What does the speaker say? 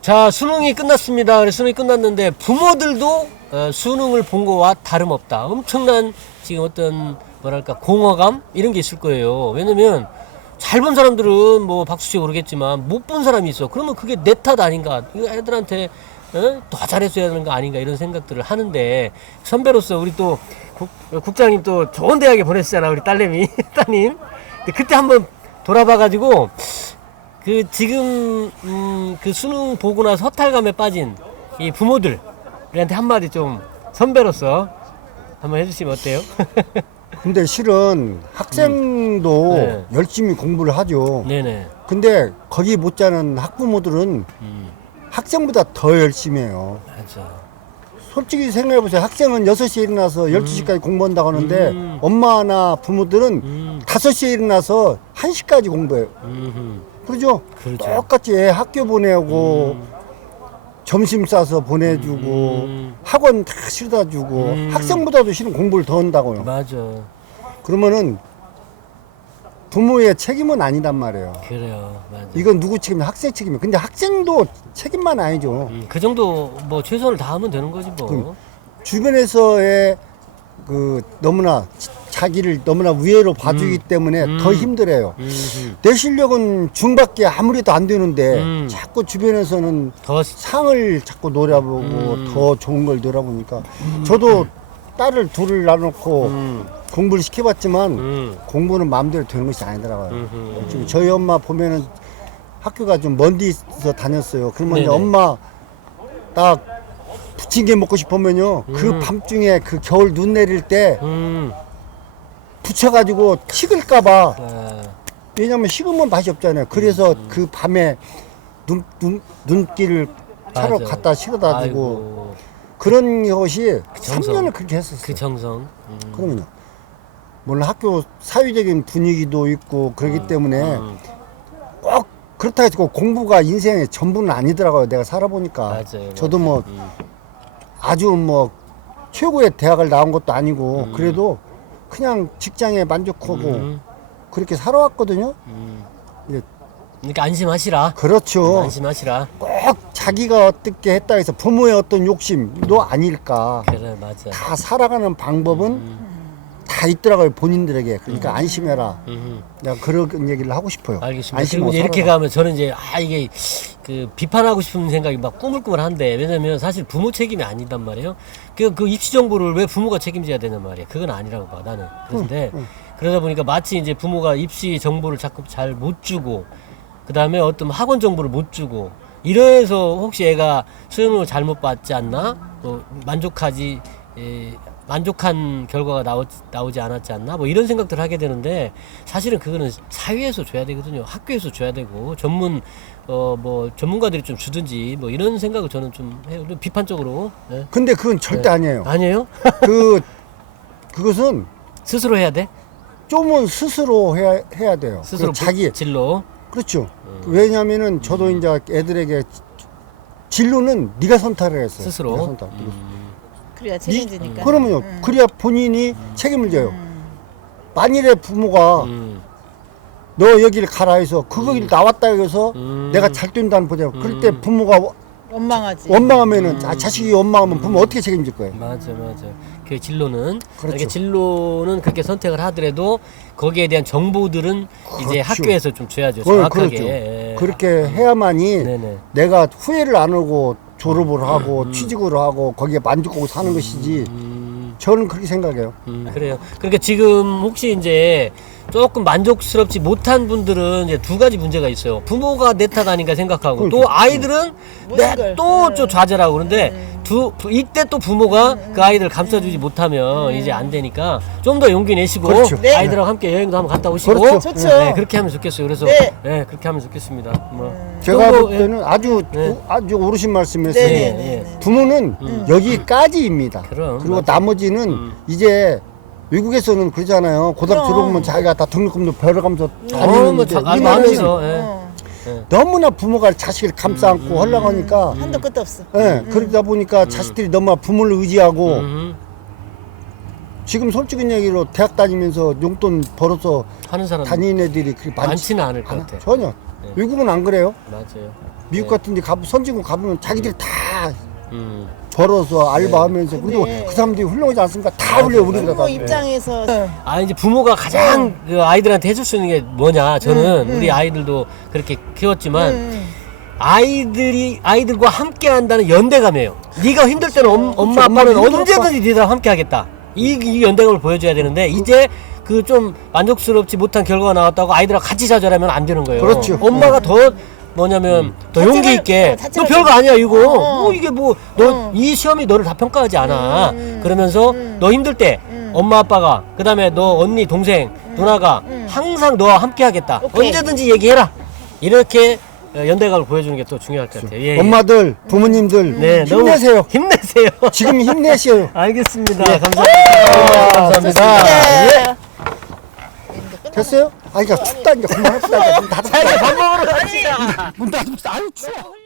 자, 수능이 끝났습니다. 수능이 끝났는데 부모들도 어, 수능을 본 거와 다름없다. 엄청난 지금 어떤 뭐랄까 공허감 이런 게 있을 거예요. 왜냐면 잘 본 사람들은 뭐 박수치 모르겠지만 못 본 사람이 있어. 그러면 그게 내 탓 아닌가? 이거 애들한테 어? 더 잘했어야 하는 거 아닌가 이런 생각들을 하는데 선배로서 우리 또 국, 국장님 또 좋은 대학에 보냈잖아 우리 딸내미 따님. 근데 그때 한번 돌아봐가지고 그 지금 음, 그 수능 보고 나서 허탈감에 빠진 이 부모들한테 한마디 좀 선배로서 한번 해주시면 어때요? 근데 실은 학생도 네. 열심히 공부를 하죠. 네네. 근데 거기 못지않은 학부모들은 음, 학생보다 더 열심히 해요. 맞아. 솔직히 생각해보세요. 학생은 6시에 일어나서 12시까지 공부한다고 하는데 음. 엄마나 부모들은 음, 5시에 일어나서 1시까지 공부해요. 음, 그러죠? 그렇죠. 똑같이 애 학교 보내고 음, 점심 싸서 보내주고 음. 학원 다 실어다 주고 음. 학생보다도 실은 공부를 더 한다고요. 맞아. 그러면은 부모의 책임은 아니단 말이에요. 그래요. 맞아. 이건 누구 책임이야? 학생 책임이에요. 근데 학생도 책임만 아니죠. 음, 그 정도 뭐 최선을 다하면 되는 거지 뭐. 그- 주변에서의 그 너무나 자기를 너무나 우애로 봐주기 때문에 음. 더 힘들어요. 음, 내 실력은 중밖에 아무리도 안 되는데 음. 자꾸 주변에서는 더 상을 자꾸 노려보고 음. 더 좋은 걸 노려보니까 저도 딸을 둘을 놔놓고 음, 공부를 시켜봤지만 음, 공부는 마음대로 되는 것이 아니더라고요. 음, 지금 저희 엄마 보면은 학교가 좀 먼 데서 다녔어요. 그러면 이제 네네. 엄마 딱 부침개 먹고 싶으면요. 그 음. 밤중에 그 겨울 눈 내릴 때 음. 부쳐가지고 식을까봐 아, 왜냐면 식으면 맛이 없잖아요. 그래서 음. 그 밤에 눈, 눈, 눈길을 차로 맞아. 갖다 실어다 주고 아이고, 그런 것이 정성. 3년을 그렇게 했었어요. 그 정성. 음. 그러면요. 물론 학교 사회적인 분위기도 있고 그렇기 때문에 음, 꼭 그렇다 해서 공부가 인생의 전부는 아니더라고요. 내가 살아보니까. 맞아요. 저도 뭐 음. 아주 뭐 최고의 대학을 나온 것도 아니고 음. 그래도 그냥 직장에 만족하고 음, 그렇게 살아왔거든요. 음. 예. 그러니까 안심하시라. 그렇죠. 안심하시라. 꼭 자기가 어떻게 했다 해서 부모의 어떤 욕심 도 아닐까. 그래 맞아. 다 살아가는 방법은 음, 다 있더라고요. 본인들에게. 그러니까 안심해라. 음. 내가 그런 얘기를 하고 싶어요. 알겠습니다. 안심하고 그리고 이제 이렇게 살아라. 가면 저는 이제 아 이게 그 비판하고 싶은 생각이 막 꾸물꾸물한데 왜냐면 사실 부모 책임이 아니단 말이에요. 그, 그 입시 정보를 왜 부모가 책임져야 되는 말이야. 그건 아니라고 봐 나는. 그런데. 그러다 보니까 마치 이제 부모가 입시 정보를 자꾸 잘 못 주고 그 다음에 어떤 학원 정보를 못 주고 이래서 혹시 애가 수능을 잘못 받지 않나? 뭐 만족하지 에, 만족한 결과가 나오, 나오지 않았지 않나? 뭐 이런 생각들을 하게 되는데 사실은 그거는 사회에서 줘야 되거든요. 학교에서 줘야 되고 전문 어 뭐 전문가들이 좀 주든지 뭐 이런 생각을 저는 좀 해요. 좀 비판적으로. 예. 근데 그건 절대 네. 아니에요. 아니에요? 그 그것은 스스로 해야 돼? 좀은 스스로 해야 해야 돼요. 스스로 그 자기 진로. 그렇죠. 왜냐하면은 저도 이제 애들에게 진로는 네가 선택을 했어요. 스스로. 네가 선택. 그래야 책임지니까. 그러면요. 음. 그래야 본인이 책임을 져요. 음. 만일에 부모가 음. 너 여기를 가라 해서 그길 나왔다 해서 음. 내가 잘 된다는 보자. 그럴 때 음. 부모가 원망하지. 원망하면은 음. 아, 자식이 원망하면 부모 어떻게 책임질 거예요? 맞아 맞아 그 진로는 그렇죠. 이렇게 진로는 그렇게 선택을 하더라도 거기에 대한 정보들은 이제 그렇죠. 학교에서 좀 줘야죠 어, 정확하게 그렇죠. 예. 그렇게 해야만이 네네 내가 후회를 안 하고 졸업을 하고 음. 취직을 하고 거기에 만족하고 사는 것이지 음, 저는 그렇게 생각해요. 음, 그래요 그러니까 지금 혹시 이제 조금 만족스럽지 못한 분들은 이제 두 가지 문제가 있어요 부모가 내 탓 아닌가 생각하고 또 그렇죠. 아이들은 모든 걸. 내또좀 음. 좌절하고 그런데 음. 두 부- 이때 또 부모가 그 아이들 감싸주지 못하면 이제 안 되니까 좀 더 용기 내시고 그렇죠. 네. 아이들하고 함께 여행도 한번 갔다 오시고 그렇죠. 좋죠. 네, 그렇게 하면 좋겠어요. 그래서 네, 네. 그렇게 하면 좋겠습니다. 뭐. 제가 볼 때는 아주 네. 아주 오르신 말씀이었어요. 네, 예, 네, 예. 네. 부모는 음. 여기까지입니다. 그럼, 그리고 맞아. 나머지는 음. 이제 외국에서는 그러잖아요. 고등학교 그럼. 졸업하면 자기가 다 등록금도 벌어가면서 어, 뭐 다니는데 자- 아, 이 나라는 마음에서 예. 어. 예. 너무나 부모가 자식을 감싸 안고 음. 하려고 한도 끝도 없어. 예, 그러다 보니까 자식들이 너무 부모를 의지하고 음, 지금 솔직한 얘기로 대학 다니면서 용돈 벌어서 하는 사람 다니는 애들이 그렇게 많지 많지는 않을 것 않아. 같아. 전혀 네. 외국은 안 그래요. 맞아요. 미국 네. 같은 데 가보 선진국 가보면 자기들이 다 음. 벌어서 알바하면서 그리고 근데- 그 사람들이 훌륭하지 않습니까? 다 올려 우리보다 부모 다. 입장에서 아 이제 부모가 가장 그 아이들한테 해줄 수 있는 게 뭐냐? 저는 음, 우리 음. 아이들도 그렇게 키웠지만 음, 아이들이 아이들과 함께 한다는 연대감이에요. 네가 힘들 때는 엄, 엄마 그렇죠. 아빠는 엄마도 힘들었어. 언제든지 니들하고 함께 하겠다. 이, 이 연대감을 보여줘야 되는데 이제 그 좀 만족스럽지 못한 결과가 나왔다고 아이들하고 같이 자절하면 안 되는 거예요. 그렇죠. 엄마가 더 뭐냐면 더 용기 자책을- 있게 어, 너 자책을 별거 좀- 아니야 이거 어. 뭐 이게 뭐 너 어. 이 시험이 너를 다 평가하지 않아 음. 그러면서 음. 너 힘들 때 음. 엄마 아빠가 그다음에 너 언니 동생 누나가 음. 항상 너와 함께 하겠다 오케이. 언제든지 얘기해라 이렇게 어, 연대감을 보여주는 게 또 중요할 것 같아요 예, 예. 엄마들, 부모님들 네, 너무 힘내세요. 힘내세요 지금 힘내세요. 알겠습니다 감사합니다 감사합니다 예. 네. 됐어요? 아, 그러니까 춥다 이제 그만 합시다. 문 닫읍시다. 자 이제 밥 먹으러 갑시다 문 닫읍시다. 아유 추워.